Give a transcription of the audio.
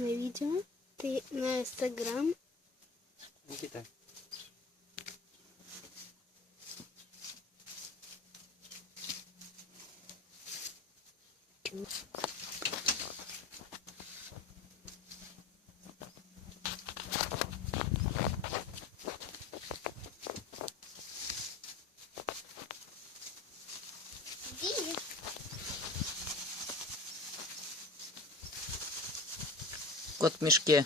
на видео. Ты на Инстаграм. Никита. Кот в мешке.